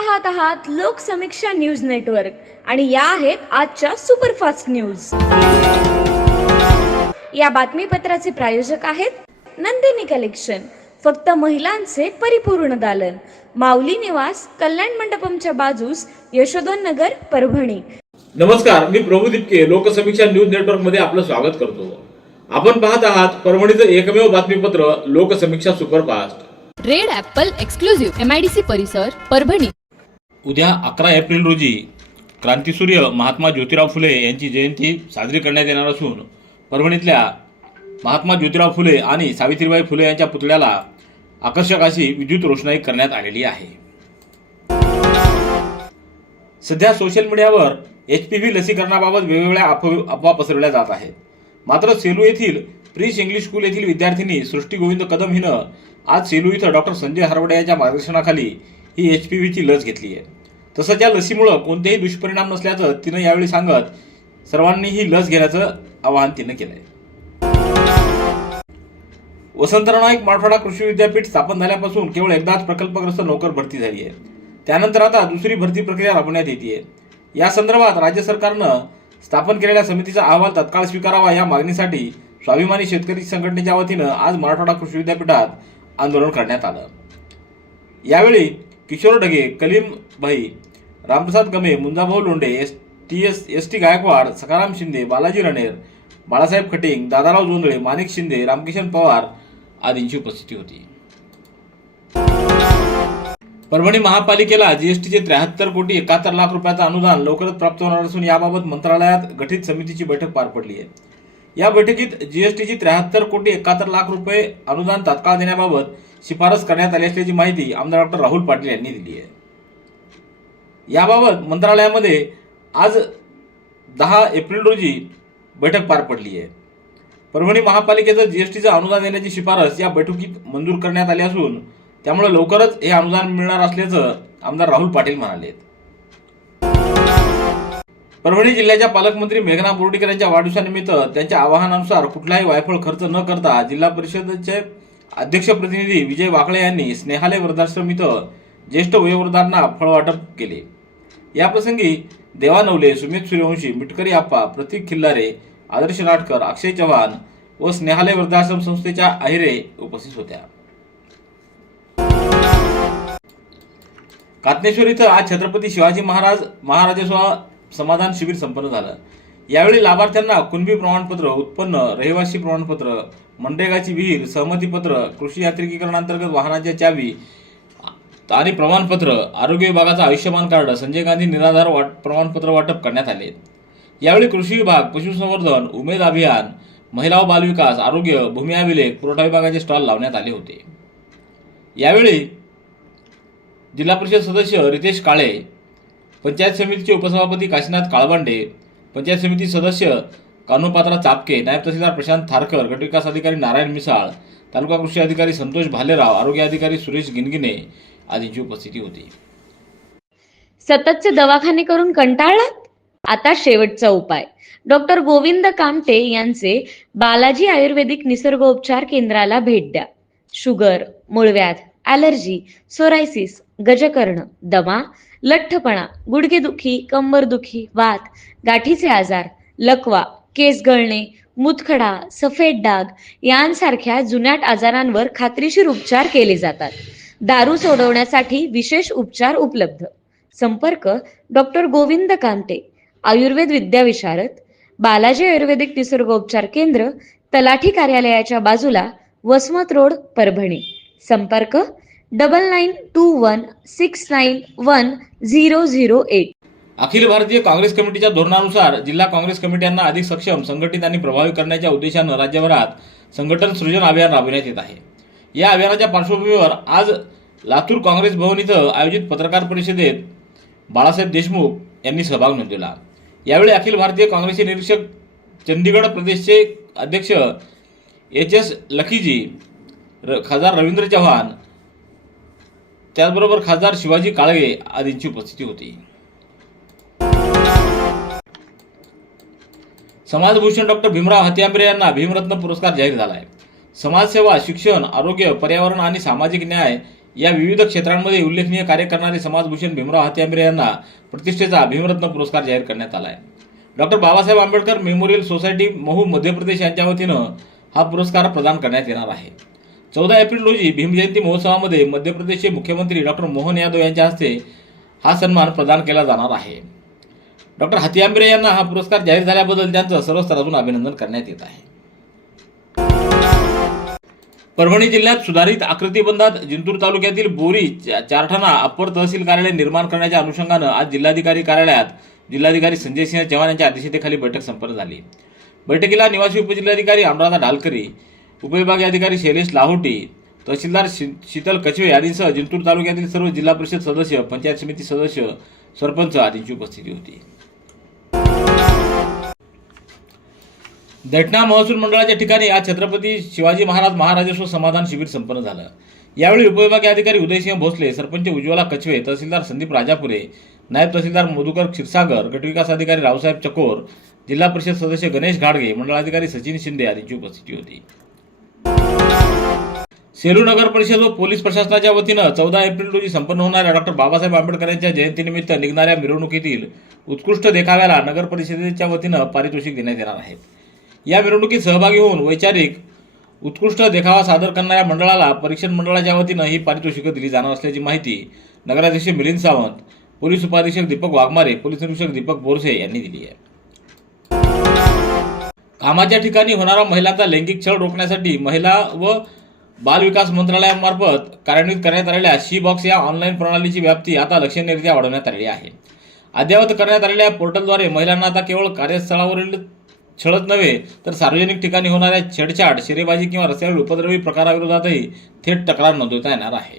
पाहत आहात Loksamiksha news network आणि या आहेत आजच्या सुपरफास्ट न्यूज। या बातमीपत्राचे प्रायोजक आहेत नंदिनी कलेक्शन, फक्त महिलांचे परिपूर्ण दालन, माऊली निवास, कल्याण मंडपमच्या बाजूस, यशोधन नगर, परभणी। नमस्कार, मी प्रभू दिपके लोकसमीक्षा न्यूज नेटवर्क मध्ये आपलं स्वागत करतो। आपण पाहत आहात परभणीचं एकमेव बातमीपत्र Loksamiksha superfast. Red Apple exclusive MIDC परिसर परभणी। उद्या 11 एप्रिल रोजी क्रांतीसूर्य महात्मा ज्योतिराव फुले यांची जयंती साजरी करण्यात येणार असून परभणीतल्या महात्मा ज्योतिराव फुले आणि सावित्रीबाई फुले यांच्या पुतळ्याला आकर्षक अशी विद्युत रोषणाई करण्यात आलेली आहे। सध्या सोशल मीडियावर HPV लसीकरणाबाबत वेगवेगळ्या अफवा पसरवल्या जात आहेत। मात्र सेलू येथील प्रिन्स इंग्लिश स्कूल येथील विद्यार्थिनी सृष्टी गोविंद कदम हिनं आज सेलू इथं डॉक्टर संजय हरवडे यांच्या मार्गदर्शनाखाली ही HPVची लस घेतली आहे। तसंच या लसीमुळे कोणतेही दुष्परिणाम नसल्याचं तिनं यावेळी सांगत सर्वांनी ही लस घेण्याचं आवाहन तिनं केलंय। वसंतराव नाईक मराठवाडा कृषी विद्यापीठ स्थापन झाल्यापासून केवळ एकदाच प्रकल्पग्रस्त नोकर भरती झाली आहे। त्यानंतर आता दुसरी भरती प्रक्रिया राबवण्यात येते। या संदर्भात राज्य सरकारनं स्थापन केलेल्या समितीचा अहवाल तत्काळ स्वीकारावा या मागणीसाठी स्वाभिमानी शेतकरी संघटनेच्या वतीनं आज मराठवाडा कृषी विद्यापीठात आंदोलन करण्यात आलं। यावेळी किशोर ढगे, कलीम भाई, रामप्रसाद गमे, मुंजाभाऊ लोंढे, ST गायकवाड, सखाराम शिंदे, बालाजी रणेर, बाळासाहेब खटिंग, दादाराव जोंधळे, माणिक शिंदे, रामकिशन पवार आदींची उपस्थिती होती। परभणी महापालिकेला GSTचे 73 कोटी 71 लाख रुपयाचं अनुदान लवकरच प्राप्त होणार असून याबाबत मंत्रालयात गठीत समितीची बैठक पार पडली आहे। या बैठकीत GSTची 73 कोटी 71 लाख रुपये अनुदान तात्काळ देण्याबाबत शिफारस करण्यात आली असल्याची माहिती आमदार डॉक्टर राहुल पाटील यांनी दिली आहे। याबाबत मंत्रालयामध्ये आज 10 एप्रिल रोजी बैठक पार पडली आहे। परभणी महापालिकेचं GSTचं अनुदान देण्याची शिफारस या बैठकीत मंजूर करण्यात आली असून त्यामुळे लवकरच हे अनुदान मिळणार असल्याचं आमदार राहुल पाटील म्हणाले। परभणी जिल्ह्याच्या पालकमंत्री मेघना बोर्डीकर यांच्या वाढदिवसानिमित्त त्यांच्या आवाहनानुसार कुठलाही वायफळ खर्च न करता जिल्हा परिषदेचे अध्यक्ष प्रतिनिधी विजय वाकळे यांनी स्नेहालय वृद्धाश्रम इथं ज्येष्ठ वयोवृद्धांना फळ वाटप केले। याप्रसंगी देवा नवले, सुमित सूर्यवंशी, मिटकरी आप्पा, प्रतीक खिल्लारे, आदर्श नाटकर, अक्षय चव्हाण व स्नेहालय वृद्धाश्रम संस्थेच्या आहिरे उपस्थित होत्या। कात्नेश्वर इथं आज छत्रपती शिवाजी महाराजोत्सव समाधान शिबिर संपन्न झालं। यावेळी लाभार्थ्यांना कुणबी प्रमाणपत्र, उत्पन्न, रहिवासी प्रमाणपत्र, मनरेगाची विहीर, सहमतीपत्र, कृषी यांत्रिकीकरणांतर्गत वाहनाच्या चावी आणि प्रमाणपत्र, आरोग्य विभागाचा आयुष्यमान कार्ड, संजय गांधी निराधार प्रमाणपत्र वाटप करण्यात आले। यावेळी कृषी विभाग, पशुसंवर्धन, उमेद अभियान, महिला व बालविकास, आरोग्य, भूमी अभिलेख, पुरवठा विभागाचे स्टॉल लावण्यात आले होते। यावेळी जिल्हा परिषद सदस्य रितेश काळे, पंचायत समितीचे उपसभापती काशीनाथ काळबांडे, पंचायत समिती सदस्य कान्होपात्रा चापके, नायब तहसीलदार प्रशांत थारकर, गटविकास अधिकारी नारायण मिसाळ, तालुका कृषी अधिकारी संतोष भालेराव, आरोग्य अधिकारी सुरेश गिनगिने आदींची उपस्थिती होती। सततचे दवाखाने करून कंटाळलात? आता शेवटचा उपाय। डॉक्टर गोविंद कामटे यांचे बालाजी आयुर्वेदिक निसर्गोपचार केंद्राला भेट द्या। शुगर, मूळव्याध, ॲलर्जी, सोरायसिस, गजकर्ण, दमा, लठ्ठपणा, गुडघेदुखी, कंबरदुखी, वात, गाठीचे आजार, लकवा, केस गळणे, मूतखडा, सफेद डाग यांसारख्या जुनाट आजारांवर खात्रीशीर उपचार केले जातात। दारू सोडवण्यासाठी विशेष उपचार उपलब्ध। संपर्क डॉक्टर गोविंद कामटे, आयुर्वेद विद्याविशारद, बालाजी आयुर्वेदिक निसर्गोपचार केंद्र, तलाठी कार्यालयाच्या बाजूला, वसमत रोड, परभणी। संपर्क 9921691008। अखिल भारतीय काँग्रेस कमिटीच्या धोरणानुसार जिल्हा काँग्रेस कमिट्यांना अधिक सक्षम, संघटित आणि प्रभावी करण्याच्या उद्देशानं राज्यभरात संघटन सृजन अभियान राबविण्यात येत आहे। या अभियानाच्या पार्श्वभूमीवर आज लातूर काँग्रेस भवन इथं आयोजित पत्रकार परिषदेत बाळासाहेब देशमुख यांनी सहभाग नोंदवला। यावेळी अखिल भारतीय काँग्रेसचे निरीक्षक, चंदीगड प्रदेशचे अध्यक्ष HS लखीजी, खासदार रवींद्र चव्हाण, त्याचबरोबर खासदार शिवाजी काळगे आदींची उपस्थिती होती। समाजभूषण डॉक्टर भीमराव हत्यांबरे यांना भीमरत्न पुरस्कार जाहीर झाला आहे। समाजसेवा, शिक्षण, आरोग्य, पर्यावरण आणि सामाजिक न्याय या विविध क्षेत्रांमध्ये उल्लेखनीय कार्य करणारे समाजभूषण भीमराव हातीआंबरे यांना प्रतिष्ठेचा भीमरत्न पुरस्कार जाहीर करण्यात आला आहे. Doctor Babasaheb Ambedkar memorial society Mhow Madhya Pradesh यांच्या वतीनं हा पुरस्कार प्रदान करण्यात येणार आहे. 14 एप्रिल रोजी भीमजयंती महोत्सवामध्ये मध्य प्रदेशचे मुख्यमंत्री डॉक्टर मोहन यादव यांच्या हस्ते हा सन्मान प्रदान केला जाणार आहे. डॉक्टर हातीआंबरे यांना हा पुरस्कार जाहीर झाल्याबद्दल त्यांचं सर्व स्तरातून अभिनंदन करण्यात येत आहे. परभणी जिल्ह्यात सुधारित आकृतीबंधात जिंतूर तालुक्यातील बोरी चारठाणा अप्पर तहसील कार्यालय निर्माण करण्याच्या अनुषंगानं आज जिल्हाधिकारी कार्यालयात जिल्हाधिकारी संजय सिंह चव्हाण यांच्या अध्यक्षतेखाली बैठक संपन्न झाली. बैठकीला निवासी उपजिल्हाधिकारी अनुराधा ढालकरी, उपविभागीय अधिकारी शैलेश लाहोटी, तहसीलदार शीतल कचवे यांसह जिंतूर तालुक्यातील सर्व जिल्हा परिषद सदस्य, पंचायत समिती सदस्य, सरपंच आदींची उपस्थिती होती. दैठणा महसूल मंडळाच्या ठिकाणी आज छत्रपती शिवाजी महाराज महाराजस्व समाधान शिबिर संपन्न झालं. यावेळी उपविभागीय अधिकारी उदयसिंह भोसले, सरपंच उज्ज्वला कचवे, तहसीलदार संदीप राजापुरे, नायब तहसीलदार मधुकर क्षीरसागर, गटविकास अधिकारी रावसाहेब चकोर, जिल्हा परिषद सदस्य गणेश घाडगे, मंडळाधिकारी सचिन शिंदे आदींची उपस्थिती होती. सेलू नगर परिषद व पोलीस प्रशासनाच्या वतीनं 14 एप्रिल रोजी संपन्न होणाऱ्या डॉक्टर बाबासाहेब आंबेडकर यांच्या जयंतीनिमित्त निघणाऱ्या मिरवणुकीतील उत्कृष्ट देखाव्याला नगर परिषदेच्या वतीनं पारितोषिक देण्यात येणार आहे. या मिरवणुकीत सहभागी होऊन वैचारिक उत्कृष्ट देखावा सादर करणाऱ्या मंडळाला परीक्षण मंडळाच्या वतीनं ही पारितोषिकं दिली जाणार असल्याची माहिती नगराध्यक्ष मिलिंद सावंत, पोलीस उपाधीक्षक दीपक वाघमारे, पोलीस निरीक्षक दीपक बोरसे यांनी दिली आहे. कामाच्या ठिकाणी होणारा महिलांचा लैंगिक छळ रोखण्यासाठी महिला व बाल विकास मंत्रालयामार्फत कार्यान्वित करण्यात आलेल्या शी बॉक्स या ऑनलाईन प्रणालीची व्याप्ती आता लक्षणीयरित्या वाढवण्यात आलेली आहे. अद्ययावत करण्यात आलेल्या पोर्टलद्वारे महिलांना आता केवळ कार्यस्थळावरील छळच नव्हे तर सार्वजनिक ठिकाणी होणाऱ्या छेडछाड, शेरेबाजी किंवा रस्त्यावरील उपद्रवी प्रकाराविरोधातही थेट तक्रार नोंदवता येणार आहे.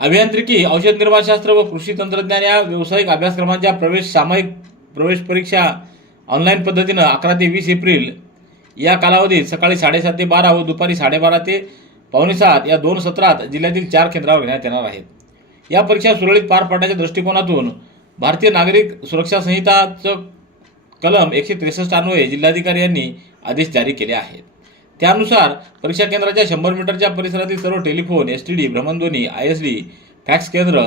अभियांत्रिकी, औषध निर्माणशास्त्र व कृषी तंत्रज्ञान या व्यावसायिक अभ्यासक्रमांच्या सामायिक प्रवेश परीक्षा ऑनलाईन पद्धतीनं 11 ते 20 एप्रिल या कालावधीत सकाळी 7:30 ते 12 व दुपारी 12:30 ते 6:45 या 2 सत्रात जिल्ह्यातील 4 केंद्रावर घेण्यात येणार आहेत. या परीक्षा सुरळीत पार पाडण्याच्या दृष्टिकोनातून भारतीय नागरिक सुरक्षा संहिताचं कलम 163 अन्वये जिल्हाधिकारी यांनी आदेश जारी केले आहेत. त्यानुसार परीक्षा केंद्राच्या 100 मीटरच्या परिसरातील सर्व टेलिफोन, STD, भ्रमणध्वनी, ISD, फॅक्स केंद्र,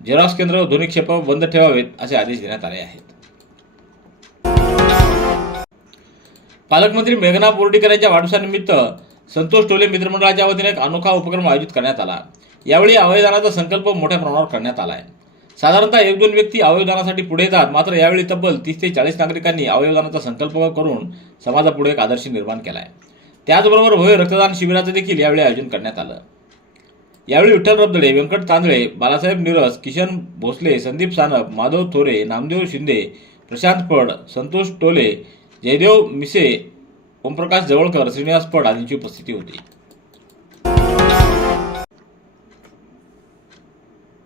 झेरॉक्स केंद्र व ध्वनिक्षेप बंद ठेवावेत असे आदेश देण्यात आले आहेत. पालकमंत्री मेघना बोर्डीकर यांच्या वाढदिवसानिमित्त संतोष टोले मित्रमंडळाच्या वतीने एक अनोखा उपक्रम आयोजित करण्यात आला. यावेळी अवयवदानाचा संकल्प मोठ्या प्रमाणावर करण्यात आला आहे. साधारणतः 1-2 व्यक्ती अवयवदानासाठी पुढे येतात, मात्र यावेळी तब्बल 30 ते 40 नागरिकांनी अवयवदानाचा संकल्प करून समाजापुढे एक आदर्श निर्माण केला आहे. त्याचबरोबर भव्य रक्तदान शिबिराचं देखील यावेळी आयोजन करण्यात आलं. यावेळी विठ्ठल रबदडे, व्यंकट तांदळे, बालासाहेब निरस, किशन भोसले, संदीप सानप, माधव थोरे, नामदेव शिंदे, प्रशांत पड, संतोष टोले, जयदेव मिसे, ओमप्रकाश जवळकर, श्रीनिवास पड आदींची उपस्थिती होती.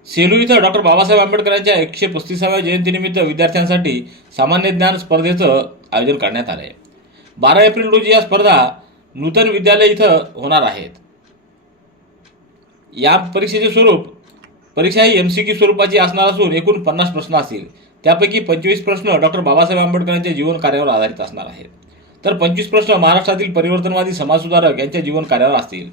सेलू इथं डॉक्टर बाबासाहेब आंबेडकर यांच्या 135व्या जयंतीनिमित्त विद्यार्थ्यांसाठी सामान्य ज्ञान स्पर्धेचं आयोजन करण्यात आलं आहे. 12 एप्रिल रोजी या स्पर्धा नूतन विद्यालय इथं होणार आहेत. या परीक्षेचे स्वरूप परीक्षा ही MCQ स्वरूपाची असणार असून एकूण 50 प्रश्न असतील. त्यापैकी 25 प्रश्न डॉक्टर बाबासाहेब आंबेडकर यांच्या जीवन कार्यावर आधारित असणार आहेत, तर 25 प्रश्न महाराष्ट्रातील परिवर्तनवादी समाजसुधारक यांच्या जीवन कार्यावर असतील.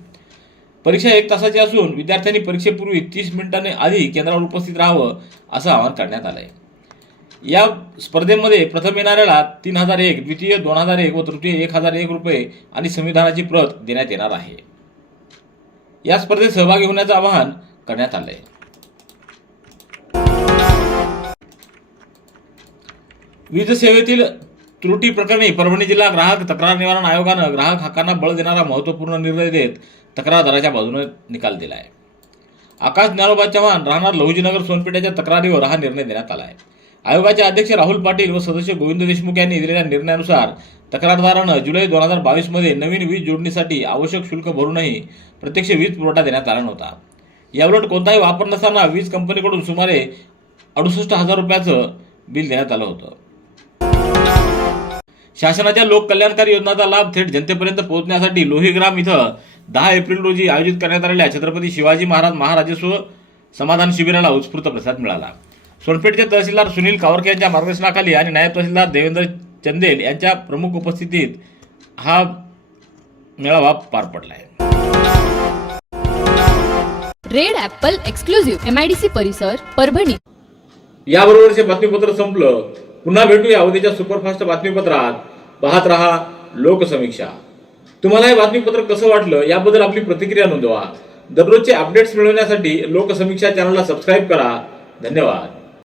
परीक्षा 1 तासाची असून विद्यार्थ्यांनी परीक्षेपूर्वी 30 मिनिटांनी आधी केंद्रावर उपस्थित राहावं असं आवाहन करण्यात आलं आहे. या स्पर्धेमध्ये प्रथम येणाऱ्याला 3001, द्वितीय 2001 व तृतीय 1001 रुपये आणि संविधानाची प्रत देण्यात येणार आहे. या स्पर्धेत सहभागी होण्याचं आवाहन करण्यात आलं आहे. वीज सेवेतील त्रुटी प्रकरणी परभणी जिल्हा ग्राहक तक्रार निवारण आयोगानं ग्राहक हक्कांना बळ देणारा महत्त्वपूर्ण निर्णय देत तक्रारदाराच्या बाजूने निकाल दिला आहे. आकाश ज्ञानोबा चव्हाण, राहणार लहुजीनगर, सोनपेठच्या तक्रारीवर हा निर्णय देण्यात आला आहे. आयोगाचे अध्यक्ष राहुल पाटील व सदस्य गोविंद देशमुख यांनी दिलेल्या निर्णयानुसार तक्रारदारानं जुलै 2022 मध्ये नवीन वीज जोडणीसाठी आवश्यक शुल्क भरूनही प्रत्यक्ष वीज पुरवठा देण्यात आला नव्हता. याउलट कोणताही वापर नसताना वीज कंपनीकडून सुमारे 68,000 रुपयाचं बिल देण्यात आलं होतं. शासनाच्या लोककल्याणकारी योजनांचा लाभ थेट जनतेपर्यंत पोहोचण्यासाठी लोहीग्राम इथं 10 एप्रिल रोजी आयोजित करण्यात आलेल्या छत्रपती शिवाजी महाराज महाराजस्व समाधान शिबिराला उत्स्फूर्त प्रतिसाद मिळाला. सोनपेठचे तहसीलदार सुनील कावरके यांच्या मार्गदर्शनाखाली आणि नायब तहसीलदार देवेंद्र चंदेल यांच्या प्रमुख उपस्थितीत हा मेळावा पार पडला आहे. रेड ॲपल एक्सक्लुझिव्ह MIDC परिसर परभणी. याबरोबरचे बातमीपत्र संपलं. पुन्हा भेटूया उद्याच्या सुपरफास्ट बातमीपत्रात. पाहत रहा लोकसमीक्षा. तुम्हाला हे बातमीपत्र कसं वाटलं याबद्दल आपली प्रतिक्रिया नोंदवा. दररोजचे अपडेट्स मिळवण्यासाठी लोकसमीक्षा चॅनलला सबस्क्राईब करा. धन्यवाद.